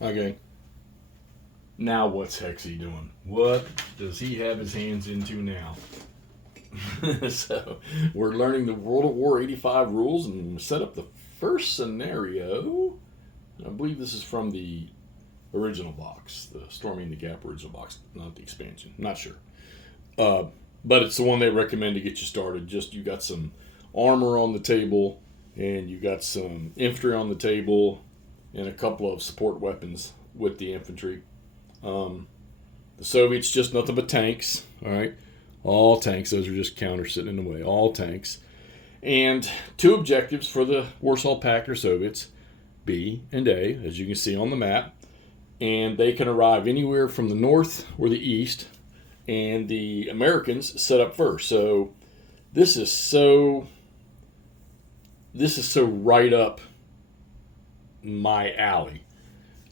Okay. Now what's Hexy doing? What does he have his hands into now? So we're learning the World of War 85 rules and set up the first scenario. I believe this is from the original box, the Storming the Gap original box, not the expansion. Not sure. Uh, but it's the one they recommend to get you started. Just you got some armor on the table, and you got some infantry on the table, and a couple of support weapons with the infantry. Um, the Soviets just nothing but tanks. All right, all tanks. Those are just counters sitting in the way. All tanks, and two objectives for the Warsaw Pact or Soviets: B and A, as you can see on the map. And they can arrive anywhere from the north or the east, and the Americans set up first. So this is so this is so right up my alley.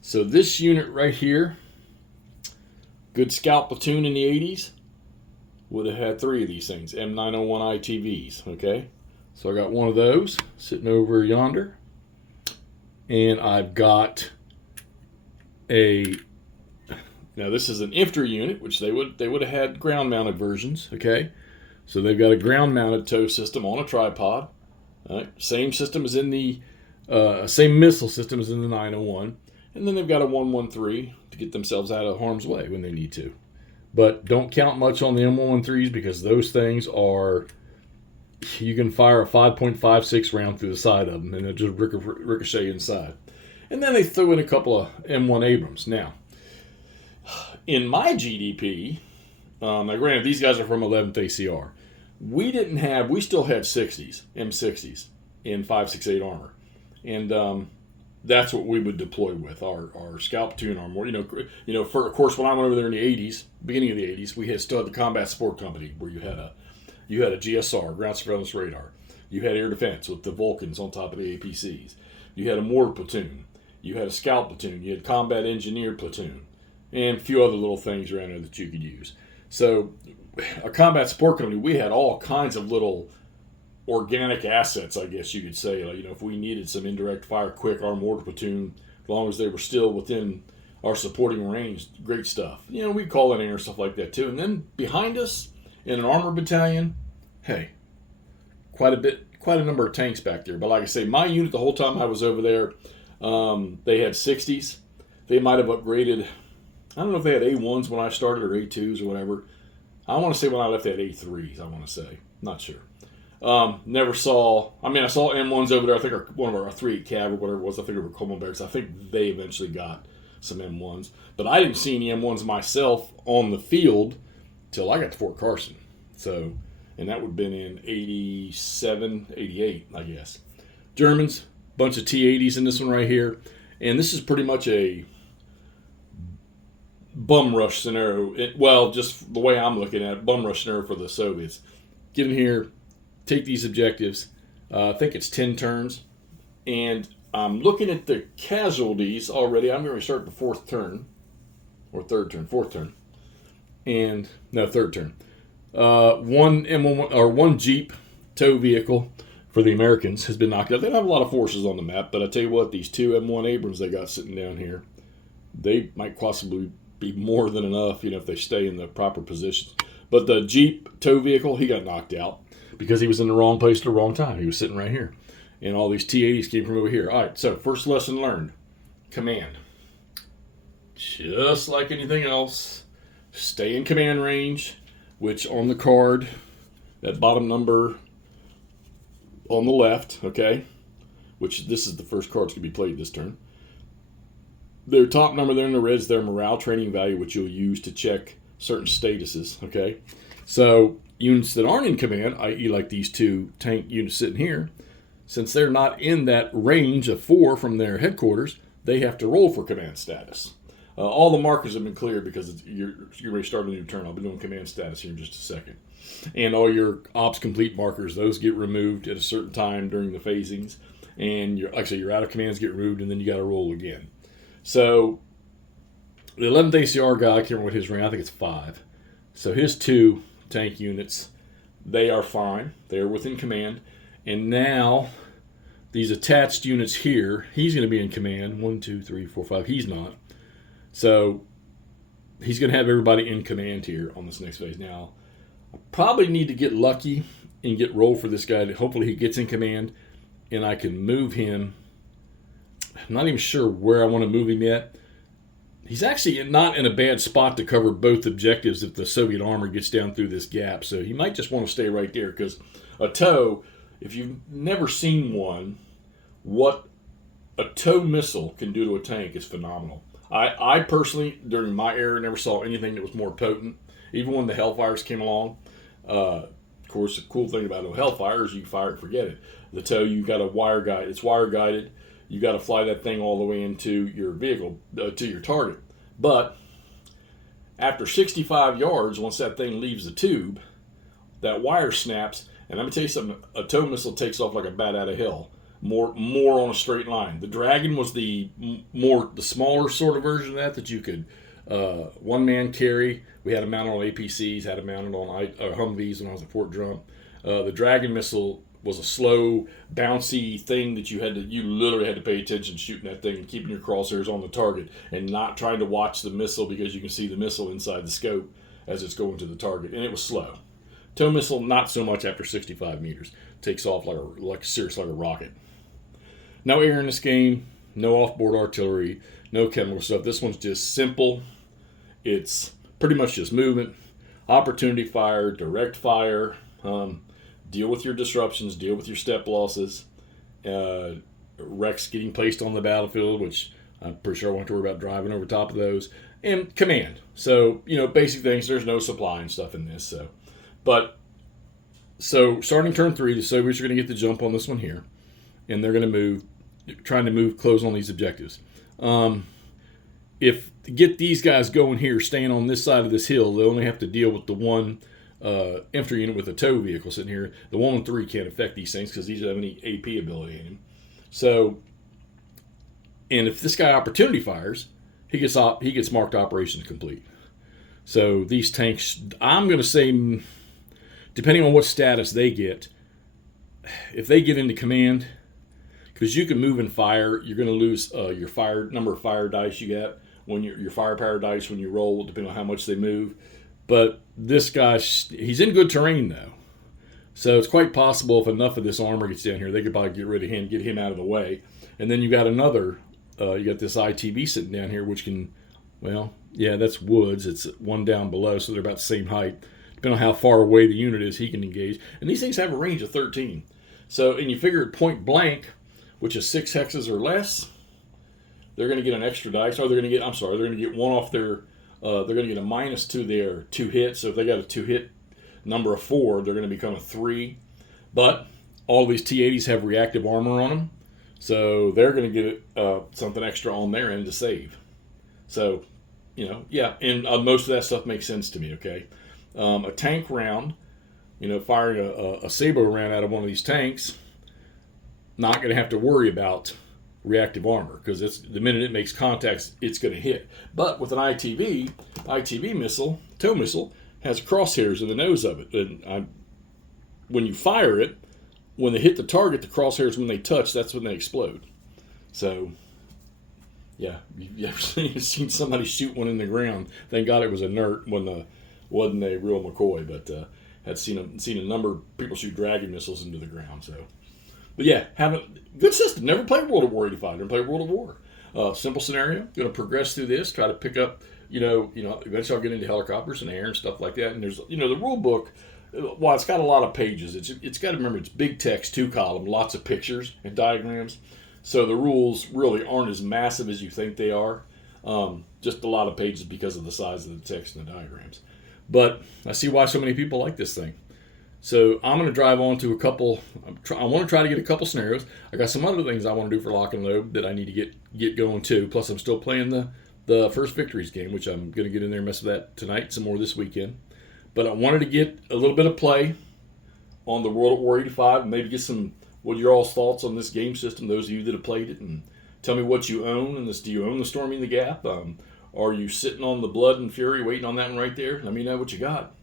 So this unit right here, good scout platoon in the 80s, would have had three of these things, M901 ITVs. Okay, so I got one of those sitting over yonder, and I've got a now this is an infantry unit, which they would have had ground mounted versions. Okay, so they've got a ground mounted tow system on a tripod. All right, same system as in the same missile system as in the 901, and then they've got a 113 to get themselves out of harm's way when they need to. But don't count much on the M113s because those things are, you can fire a 5.56 round through the side of them and it just ricochet inside. And then they threw in a couple of M1 Abrams. Now, in my GDP, now granted these guys are from 11th ACR, we still had 60s, M60s in 568 armor. And that's what we would deploy with our scout platoon armor. For of course when I went over there in the 80s, beginning of the 80s, we had still had the combat support company where you had a GSR, ground surveillance radar. You had air defense with the Vulcans on top of the APCs. You had a mortar platoon. You had a scout platoon. You had combat engineer platoon, and a few other little things around there that you could use. So, a combat support company, we had all kinds of little organic assets, I guess you could say. Like, if we needed some indirect fire quick, our mortar platoon, as long as they were still within our supporting range, great stuff. We'd call it in or stuff like that too. And then behind us, in an armor battalion, hey, quite a number of tanks back there. But like I say, my unit the whole time I was over there, they had 60s. They might have upgraded. I don't know if they had A1s when I started or A2s or whatever. I want to say when I left they had A3s. I want to say, not sure. Never saw. I saw M1s over there. I think one of our 3-8 Cav or whatever it was. I think they were Coleman Barracks. I think they eventually got some M1s, but I didn't see any M1s myself on the field till I got to Fort Carson. So, and that would have been in 87, 88, I guess. Germans, bunch of T-80s in this one right here, and this is pretty much a bum rush scenario. Just the way I'm looking at it, bum rush scenario for the Soviets. Get in here, take these objectives. I think it's 10 turns. And I'm looking at the casualties already. I'm going to start the fourth turn. Or third turn. Fourth turn. And, no, third turn. One M1 or one Jeep tow vehicle for the Americans has been knocked out. They don't have a lot of forces on the map, but I tell you what, these two M1 Abrams they got sitting down here, they might possibly be more than enough, if they stay in the proper positions. But the Jeep tow vehicle, he got knocked out because he was in the wrong place at the wrong time. He was sitting right here. And all these T-80s came from over here. All right, so first lesson learned. Command. Just like anything else, stay in command range, which on the card, that bottom number on the left, okay, which this is the first card that's going to be played this turn. Their top number there in the red is their morale training value, which you'll use to check certain statuses, okay? So units that aren't in command, i.e. like these two tank units sitting here, since they're not in that range of 4 from their headquarters, they have to roll for command status. All the markers have been cleared because you're ready to start a new turn. I'll be doing command status here in just a second. And all your ops complete markers, those get removed at a certain time during the phasings. And your out of commands get removed, and then you got to roll again. So the 11th ACR guy, I can't remember what his rank, I think it's 5. So his 2 tank units, they are fine. They are within command. And now these attached units here, he's going to be in command. 1, 2, 3, 4, 5. He's not. So he's going to have everybody in command here on this next phase. Now, I probably need to get lucky and get roll for this guy. Hopefully he gets in command and I can move him. I'm not even sure where I want to move him yet. He's actually not in a bad spot to cover both objectives if the Soviet armor gets down through this gap. So he might just want to stay right there, because a TOW, if you've never seen one, what a TOW missile can do to a tank is phenomenal. I personally, during my era, never saw anything that was more potent. Even when the Hellfires came along, of course, the cool thing about a Hellfire is you fire it and forget it. The TOW, you got a wire guide. It's wire guided. You got to fly that thing all the way into your vehicle, to your target. But after 65 yards, once that thing leaves the tube, that wire snaps. And I'm gonna tell you something: a TOW missile takes off like a bat out of hell. More on a straight line. The Dragon was the smaller sort of version of that you could one man carry. We had them mounted on APCs, had them mounted on Humvees when I was at Fort Drum. The Dragon missile was a slow, bouncy thing that you literally had to pay attention shooting that thing and keeping your crosshairs on the target and not trying to watch the missile, because you can see the missile inside the scope as it's going to the target, and it was slow. TOW missile, not so much after 65 meters. Takes off seriously like a rocket. No air in this game, no offboard artillery, no chemical stuff. This one's just simple. It's pretty much just movement, opportunity fire, direct fire, deal with your disruptions, deal with your step losses, wrecks getting placed on the battlefield, which I'm pretty sure I won't have to worry about driving over top of those, and command. So, basic things. There's no supply and stuff in this. So starting turn 3, the Soviets are going to get the jump on this one here, and they're going to trying to close on these objectives. If to get these guys going here, staying on this side of this hill, they only have to deal with the one infantry unit with a TOW vehicle sitting here. The 1 and 3 can't affect these things because these don't have any AP ability in him. So, and if this guy opportunity fires, he gets marked operations complete. So these tanks, I'm going to say, depending on what status they get, if they get into command, because you can move and fire, you're going to lose your number of fire dice you get when your firepower dice when you roll, depending on how much they move. But this guy, he's in good terrain though, so it's quite possible if enough of this armor gets down here, they could probably get rid of him, get him out of the way. And then you got you got this ITB sitting down here, which can, that's woods. It's one down below, so they're about the same height. Depending on how far away the unit is, he can engage. And these things have a range of 13. So, and you figure at point blank, which is 6 hexes or less, they're going to get an extra dice. Or they're going to get one off their, they're going to get a minus to their 2 hits. So if they got a 2 hit number of 4, they're going to become a 3. But all these T-80s have reactive armor on them. So they're going to get something extra on their end to save. So, and most of that stuff makes sense to me, okay? A tank round, firing a Sabo round out of one of these tanks, not going to have to worry about reactive armor, because the minute it makes contact, it's going to hit. But with an ITB missile, TOW missile, has crosshairs in the nose of it. And when you fire it, when they hit the target, the crosshairs, when they touch, that's when they explode. So, yeah, you ever seen somebody shoot one in the ground? Thank God it was inert, wasn't a real McCoy, but had seen a number of people shoot Dragon missiles into the ground. So, but yeah, good system. Never played World of War 85. Never played World of War. Simple scenario. Going to progress through this. Try to pick up. Eventually I'll get into helicopters and air and stuff like that. And there's the rule book. While it's got a lot of pages, it's got to remember it's big text, 2-column, lots of pictures and diagrams. So the rules really aren't as massive as you think they are. Just a lot of pages because of the size of the text and the diagrams. But I see why so many people like this thing. So I'm going to drive on to a couple. I want to try to get a couple scenarios. I got some other things I want to do for lock and load that I need to get going too. Plus I'm still playing the First Victories game, which I'm going to get in there and mess with that tonight, some more this weekend. But I wanted to get a little bit of play on the World of War 85 and maybe get what are your all's thoughts on this game system, those of you that have played it, and tell me what you own. And do you own the Storming the Gap? Are you sitting on the Blood and Fury waiting on that one right there? Let me know what you got.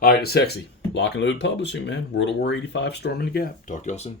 All right, it's Hexy. Lock and Load Publishing, man. World of War 85, Storming the Gap. Talk to y'all soon.